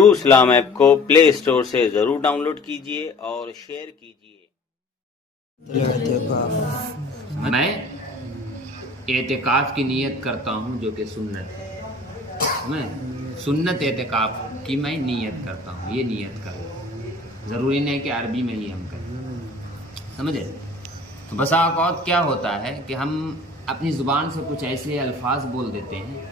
True Islam app کو پلے store سے ضرور ڈاؤن لوڈ کیجیے اور شیئر کیجیے۔ میں اعتکاف کی نیت کرتا ہوں جو کہ سنت ہے۔ میں سنت اعتکاف کی میں نیت کرتا ہوں، یہ نیت کروں، ضروری نہیں کہ عربی میں ہی ہم کریں، سمجھے؟ تو بسا اوقات کیا ہوتا ہے کہ ہم اپنی زبان سے کچھ ایسے الفاظ بول دیتے ہیں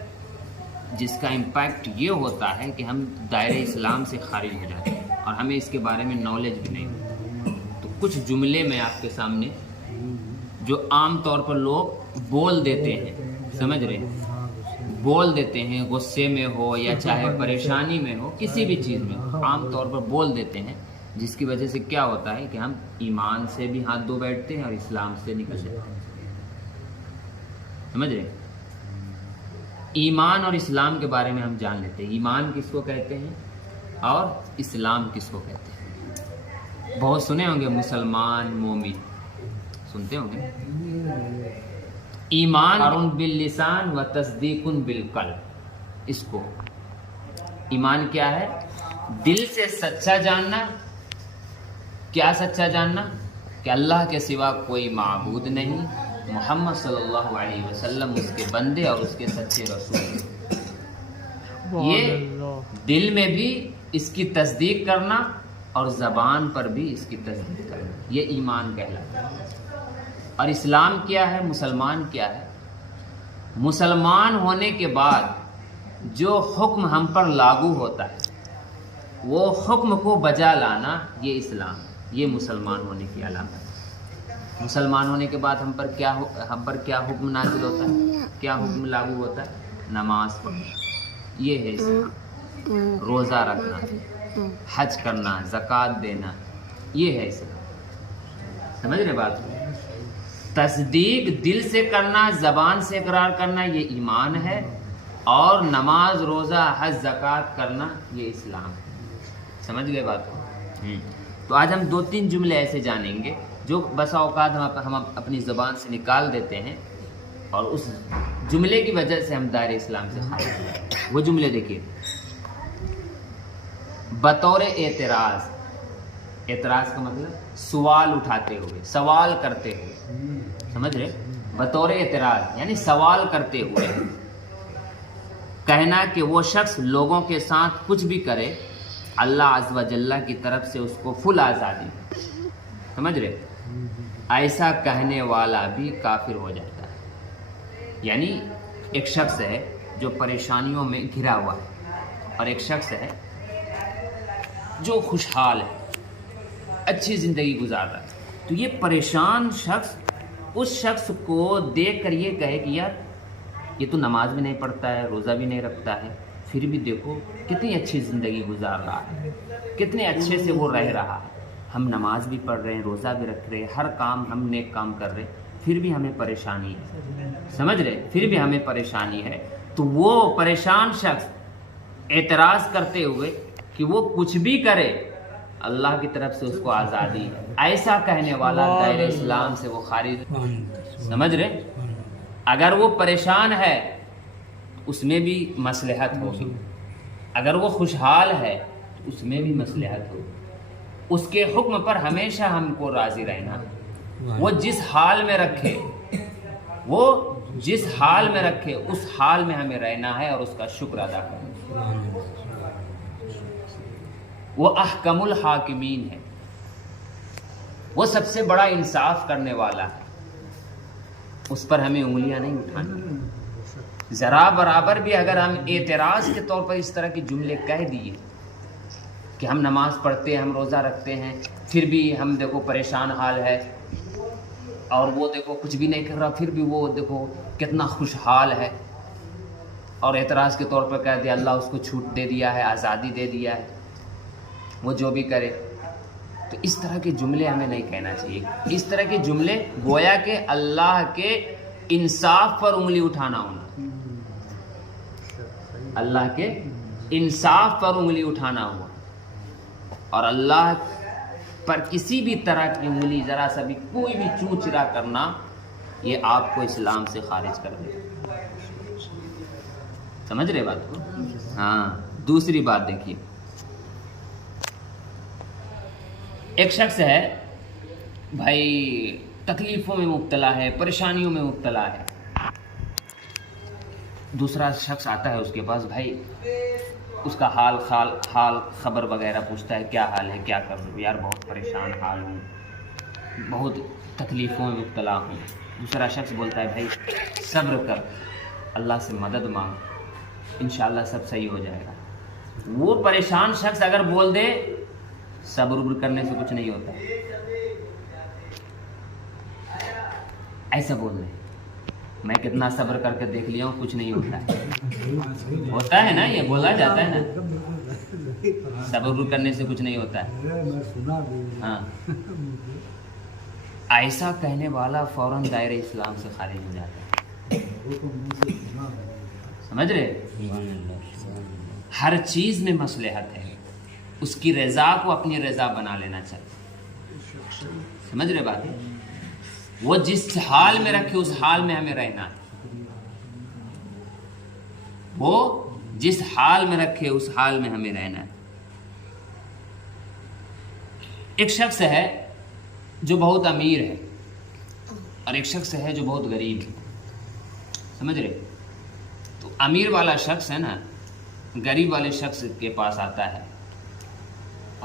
جس کا امپیکٹ یہ ہوتا ہے کہ ہم دائرہ اسلام سے خارج ہو جاتے ہیں اور ہمیں اس کے بارے میں نالج بھی نہیں ہوتی۔ تو کچھ جملے میں آپ کے سامنے جو عام طور پر لوگ بول دیتے ہیں، سمجھ رہے ہیں، بول دیتے ہیں، غصے میں ہو یا چاہے پریشانی میں ہو، کسی بھی چیز میں عام طور پر بول دیتے ہیں، جس کی وجہ سے کیا ہوتا ہے کہ ہم ایمان سے بھی ہاتھ دھو بیٹھتے ہیں اور اسلام سے نکل جاتے ہیں، سمجھ رہے ہیں؟ ایمان اور اسلام کے بارے میں ہم جان لیتے ہیں، ایمان کس کو کہتے ہیں اور اسلام کس کو کہتے ہیں۔ بہت سنے ہوں گے مسلمان، مومن، سنتے ہوں گے۔ ایمان باللسان و تصدیق بالقلب، اس کو ایمان کیا ہے؟ دل سے سچا جاننا۔ کیا سچا جاننا؟ کہ اللہ کے سوا کوئی معبود نہیں، محمد صلی اللہ علیہ وسلم اس کے بندے اور اس کے سچے رسول ہیں۔ یہ دل میں بھی اس کی تصدیق کرنا اور زبان پر بھی اس کی تصدیق کرنا، یہ ایمان کہلاتا ہے۔ اور اسلام کیا ہے؟ مسلمان کیا ہے؟ مسلمان ہونے کے بعد جو حکم ہم پر لاگو ہوتا ہے وہ حکم کو بجا لانا، یہ اسلام، یہ مسلمان ہونے کی علامت ہے۔ مسلمان ہونے کے بعد ہم پر کیا حکم نازل ہوتا ہے، کیا حکم لاگو ہوتا ہے؟ نماز پڑھنا، یہ ہے اسلام۔ روزہ رکھنا، حج کرنا، زکوٰۃ دینا، یہ ہے اسلام۔ سمجھ رہے بات؟ تصدیق دل سے کرنا، زبان سے اقرار کرنا، یہ ایمان ہے، اور نماز، روزہ، حج، زکوٰۃ کرنا، یہ اسلام ہے۔ سمجھ گئے بات؟ تو آج ہم 2-3 جملے ایسے جانیں گے جو بسا اوقات ہم اپنی زبان سے نکال دیتے ہیں اور اس جملے کی وجہ سے ہم دائرہ اسلام سے خارج ہو جاتے ہیں۔ وہ جملے دیکھیے، بطور اعتراض۔ اعتراض کا مطلب سوال اٹھاتے ہوئے، سوال کرتے ہوئے، سمجھ رہے؟ بطور اعتراض یعنی سوال کرتے ہوئے کہنا کہ وہ شخص لوگوں کے ساتھ کچھ بھی کرے، اللہ عز و جل کی طرف سے اس کو فل آزادی، سمجھ رہے؟ ایسا کہنے والا بھی کافر ہو جاتا ہے۔ یعنی ایک شخص ہے جو پریشانیوں میں گھرا ہوا ہے اور ایک شخص ہے جو خوشحال ہے، اچھی زندگی گزار رہا ہے، تو یہ پریشان شخص اس شخص کو دیکھ کر یہ کہے کہ یار یہ تو نماز بھی نہیں پڑھتا ہے، روزہ بھی نہیں رکھتا ہے، پھر بھی دیکھو کتنی اچھی زندگی گزار رہا ہے، کتنے اچھے سے وہ رہ رہا ہے، ہم نماز بھی پڑھ رہے ہیں، روزہ بھی رکھ رہے ہیں، ہر کام ہم نیک کام کر رہے ہیں، پھر بھی ہمیں پریشانی ہے، سمجھ رہے؟ پھر بھی ہمیں پریشانی ہے۔ تو وہ پریشان شخص اعتراض کرتے ہوئے کہ وہ کچھ بھی کرے اللہ کی طرف سے اس کو آزادی ہے، ایسا کہنے والا دائرہ اسلام سے وہ خارج، سمجھ رہے؟ اگر وہ پریشان ہے اس میں بھی مصلحت ہوگی، اگر وہ خوشحال ہے اس میں بھی مصلحت ہوگی، اس کے حکم پر ہمیشہ ہم کو راضی رہنا، وہ جس حال میں رکھے اس حال میں ہمیں رہنا ہے اور اس کا شکر ادا کرنا۔ وہ احکم الحاکمین ہے، وہ سب سے بڑا انصاف کرنے والا ہے، اس پر ہمیں انگلیاں نہیں اٹھانی۔ ذرا برابر بھی اگر ہم اعتراض کے طور پر اس طرح کے جملے کہہ دیے کہ ہم نماز پڑھتے ہیں، ہم روزہ رکھتے ہیں، پھر بھی ہم دیکھو پریشان حال ہے، اور وہ دیکھو کچھ بھی نہیں کر رہا، پھر بھی وہ دیکھو کتنا خوشحال ہے، اور اعتراض کے طور پر کہہ دیا اللہ اس کو چھوٹ دے دیا ہے، آزادی دے دیا ہے، وہ جو بھی کرے، تو اس طرح کے جملے ہمیں نہیں کہنا چاہیے۔ اس طرح کے جملے گویا کہ اللہ کے انصاف پر انگلی اٹھانا ہونا، اللہ کے انصاف پر انگلی اٹھانا ہوا، اور اللہ پر کسی بھی طرح کی انگلی، ذرا سا بھی کوئی بھی چوں چرا کرنا، یہ آپ کو اسلام سے خارج کر دے گا۔ سمجھ رہے بات کو؟ ہاں، دوسری بات دیکھیے، ایک شخص ہے بھائی تکلیفوں میں مبتلا ہے، پریشانیوں میں مبتلا ہے، دوسرا شخص آتا ہے اس کے پاس، بھائی اس کا حال خبر وغیرہ پوچھتا ہے، کیا حال ہے، کیا کر رہے ہو؟ یار بہت پریشان حال ہوں، بہت تکلیفوں میں مبتلا ہوں۔ دوسرا شخص بولتا ہے بھائی صبر کر، اللہ سے مدد مانگ، انشاءاللہ سب صحیح ہو جائے گا۔ وہ پریشان شخص اگر بول دے صبر کرنے سے کچھ نہیں ہوتا، ایسا بول دے میں کتنا صبر کر کے دیکھ لیا ہوں، کچھ نہیں ہوتا ہے نا، یہ بولا جاتا ہے نا، صبر کرنے سے کچھ نہیں ہوتا ہے۔ ہاں، ایسا کہنے والا فوراً دائرہ اسلام سے خارج ہو جاتا ہے، سمجھ رہے؟ ہر چیز میں مصلحت ہے، اس کی رضا کو اپنی رضا بنا لینا چاہیے، سمجھ رہے بات؟ وہ جس حال میں رکھے اس حال میں ہمیں رہنا ہے، وہ جس حال میں رکھے اس حال میں ہمیں رہنا ہے۔ ایک شخص ہے جو بہت امیر ہے اور ایک شخص ہے جو بہت غریب ہے، سمجھ رہے؟ تو امیر والا شخص ہے نا، غریب والے شخص کے پاس آتا ہے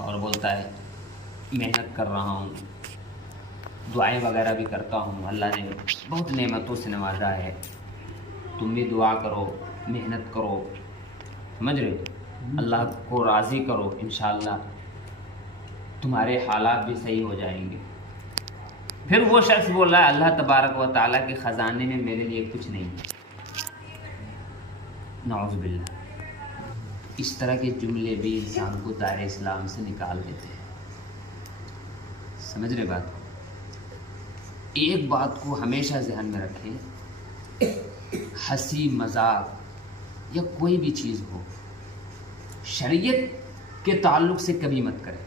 اور بولتا ہے محنت کر رہا ہوں، دعائیں وغیرہ بھی کرتا ہوں، اللہ نے بہت نعمتوں سے نوازا ہے، تم بھی دعا کرو، محنت کرو، سمجھ رہے؟ اللہ کو راضی کرو، انشاءاللہ تمہارے حالات بھی صحیح ہو جائیں گے۔ پھر وہ شخص بول رہا ہے اللہ تبارک و تعالیٰ کے خزانے میں میرے لیے کچھ نہیں ہے، نعوذ باللہ۔ اس طرح کے جملے بھی انسان کو دائرہ اسلام سے نکال دیتے ہیں، سمجھ رہے بات؟ ایک بات کو ہمیشہ ذہن میں رکھیں، ہنسی مذاق یا کوئی بھی چیز ہو، شریعت کے تعلق سے کبھی مت کریں،